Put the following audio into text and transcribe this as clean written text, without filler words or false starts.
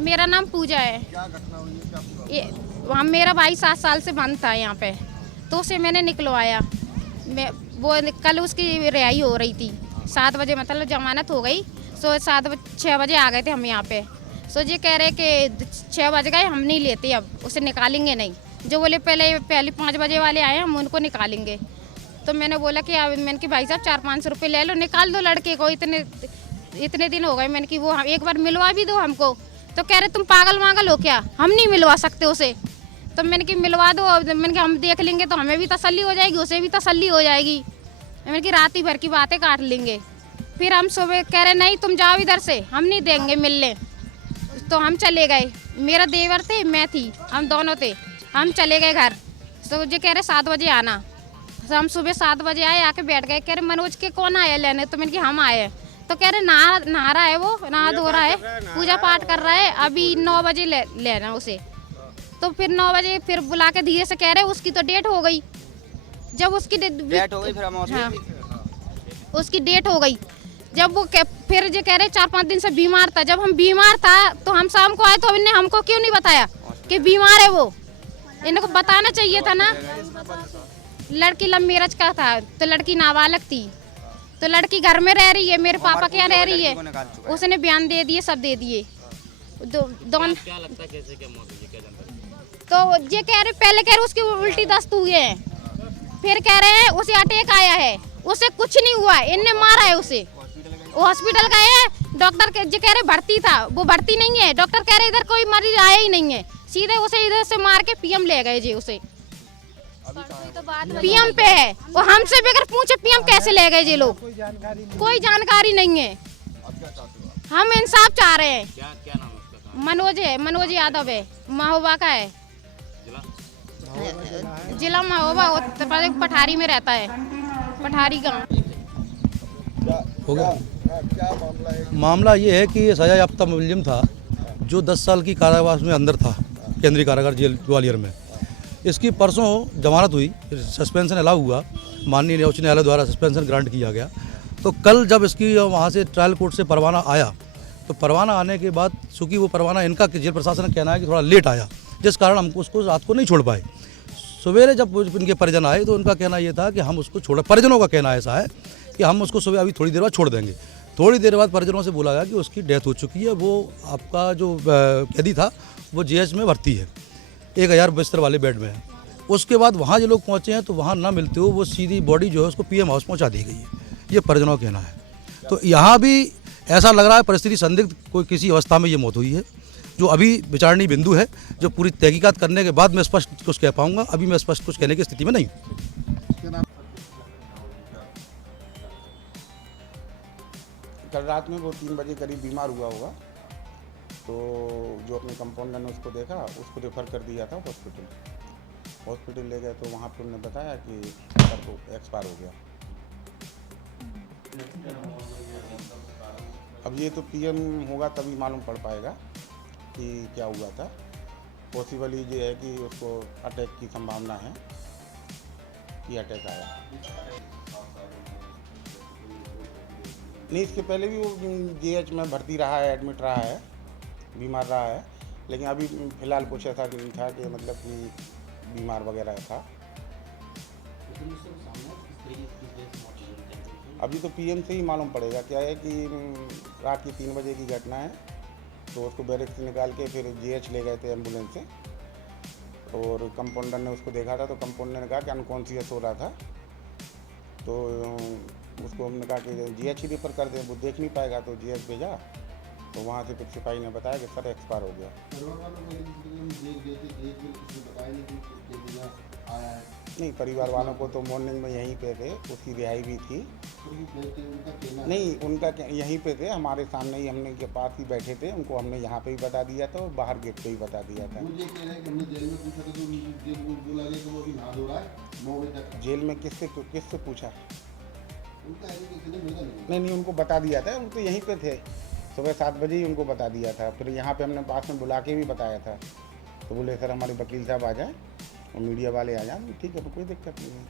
मेरा नाम पूजा है। क्या घटना हुई है, क्या पूरा ये वहाँ मेरा भाई 7 साल से बंद था यहाँ पे, तो उसे मैंने निकलवाया। मैं वो कल उसकी रिहाई हो रही थी 7 बजे, मतलब जमानत हो गई। सो 6 बजे आ गए थे हम यहाँ पे। सो ये कह रहे कि 6 बज गए, हम नहीं लेते, अब उसे निकालेंगे नहीं। जो बोले पहले 5 बजे वाले आए, हम उनको निकालेंगे। तो मैंने बोला कि अब मैंने कि भाई साहब 400-500 रुपये ले लो, निकाल दो लड़के को, इतने दिन हो गए। मैंने कि वो एक बार मिलवा भी दो हमको। तो कह रहे तुम पागल वागल हो क्या, हम नहीं मिलवा सकते उसे। तो मैंने कि मिलवा दो, मैंने कि हम देख लेंगे तो हमें भी तसल्ली हो जाएगी, उसे भी तसल्ली हो जाएगी। मैंने कि रात ही भर की बातें काट लेंगे। फिर हम सुबह कह रहे नहीं तुम जाओ इधर से, हम नहीं देंगे मिलने। तो हम चले गए, मेरा देवर थे, मैं थी, हम दोनों थे। हम चले गए घर। तो जो कह रहे 7 बजे आना। तो हम सुबह 7 बजे आए, आके बैठ गए। कह रहे मनोज के कौन आया लेने? तो मैंने कि हम आए हैं। तो कह रहे नहा रहा है, वो नहा धो रहा है, पूजा पाठ कर रहा है, अभी 9 बजे लेना उसे। तो फिर 9 बजे फिर बुला के धीरे से कह रहे उसकी तो डेट हो गई। जब उसकी डेट हो गई, फिर हम हाँ, उसकी डेट हो गई। जब वो फिर जो कह रहे 4-5 दिन से बीमार था। जब हम बीमार था तो हम शाम को आए, तो इन्हें हमको क्यों नहीं बताया कि बीमार है वो? इनको बताना चाहिए था ना। लड़की लव मैरिज का था, तो लड़की नाबालग थी। तो लड़की घर में रह रही है, मेरे पापा के यहाँ रह रही है। उसने बयान दे दिए, सब दे दिए। दोनों क्या लगता है कैसे क्या मौत हुई, क्या जानकारी? तो ये कह रहे पहले कह रहे उसकी उल्टी दस्त हुई है, फिर कह रहे हैं उसे अटैक आया है। उसे कुछ नहीं हुआ, इनने मारा है उसे। वो हॉस्पिटल गए हैं, डॉक्टर जो कह रहे भर्ती था, वो भर्ती नहीं है। डॉक्टर कह रहे इधर कोई मरीज आया ही नहीं है, सीधे उसे इधर से मार के पीएम ले गए जी उसे। पीएम पे है, वो हमसे बगैर पूछे पीएम कैसे ले गए जी लोग? कोई जानकारी नहीं है। हम इंसाफ चाह रहे हैं। क्या नाम है उसका? मनोज है, मनोज यादव है, महोबा का है। जिला महोबा, पठारी में रहता है, पठारी गाँव। हो गया? क्या मामला है? मामला ये है कि ये सजा याफ्ता मुलजिम था जो 10 साल की कारावास में अंदर था, केंद्रीय कारागार जेल ग्वालियर में। इसकी परसों जमानत हुई, सस्पेंशन अलाउ हुआ, माननीय उच्च न्यायालय द्वारा सस्पेंशन ग्रांट किया गया। तो कल जब इसकी वहाँ से ट्रायल कोर्ट से परवाना आया, तो परवाना आने के बाद चूँकि वो परवाना इनका जेल प्रशासन का कहना है कि थोड़ा लेट आया, जिस कारण हम उसको रात को नहीं छोड़ पाए। सवेरे जब इनके परिजन आए तो उनका कहना ये था कि हम उसको छोड़, परिजनों का कहना ऐसा है कि हम उसको सुबह अभी थोड़ी देर बाद छोड़ देंगे। थोड़ी देर बाद परिजनों से बोला गया कि उसकी डेथ हो चुकी है, वो आपका जो कैदी था वो जीएच में भर्ती है, 1000 बिस्तर वाले बेड में है। उसके बाद वहाँ जो लोग पहुँचे हैं तो वहाँ ना मिलते हुए वो सीधी बॉडी जो है उसको पीएम हाउस पहुँचा दी गई है, ये परिजनों का कहना है। तो यहाँ भी ऐसा लग रहा है परिस्थिति संदिग्ध कोई किसी अवस्था में ये मौत हुई है, जो अभी विचारणीय बिंदु है, जो पूरी तहकीकात करने के बाद मैं स्पष्ट कुछ कह पाऊँगा। अभी मैं स्पष्ट कुछ कहने की स्थिति में नहीं हूँ। कल रात में वो 3 बजे करीब बीमार हुआ होगा, तो जो अपने कंपाउंडर ने उसको देखा, उसको रेफ़र कर दिया था हॉस्पिटल ले गए। तो वहाँ पर उन्होंने बताया कि सर को एक्सपायर हो गया। अब ये तो पीएम होगा तभी मालूम पड़ पाएगा कि क्या हुआ था। पॉसिबली ये है कि उसको अटैक की संभावना है कि अटैक आया। नहीं, इसके पहले भी वो जीएच में भर्ती रहा है, एडमिट रहा है, बीमार रहा है, लेकिन अभी फ़िलहाल कुछ ऐसा नहीं था कि मतलब कि बीमार वगैरह था। अभी तो पीएम से ही मालूम पड़ेगा। क्या है कि रात की 3 बजे की घटना है, तो उसको बैरिक से निकाल के फिर जीएच ले गए थे एम्बुलेंस से, और कंपाउंडर ने उसको देखा था। तो कंपाउंडर ने कहा कि अनकॉन्शियस हो रहा था, तो उसको हमने कहा कि जीएच ही रेफर कर दें, वो देख नहीं पाएगा, तो जीएच भेजा। तो वहाँ से फिर सिपाही ने बताया कि सर एक्सपायर हो गया। नहीं, परिवार वालों को तो मॉर्निंग में यहीं पे थे, उसकी रिहाई भी थी। नहीं, उनका यहीं पे थे, हमारे सामने ही, हमने के पास ही बैठे थे। उनको हमने यहाँ पे ही बता दिया था और बाहर गेट पे ही बता दिया था। जेल में किससे पूछा? नहीं, उनको बता दिया था, उनको यहीं पे थे, सुबह 7 बजे ही उनको बता दिया था। फिर यहाँ पे हमने पास में बुला के भी बताया था, तो बोले सर हमारे वकील साहब आ जाएं और मीडिया वाले आ जाएं। ठीक है, तो कोई दिक्कत नहीं है।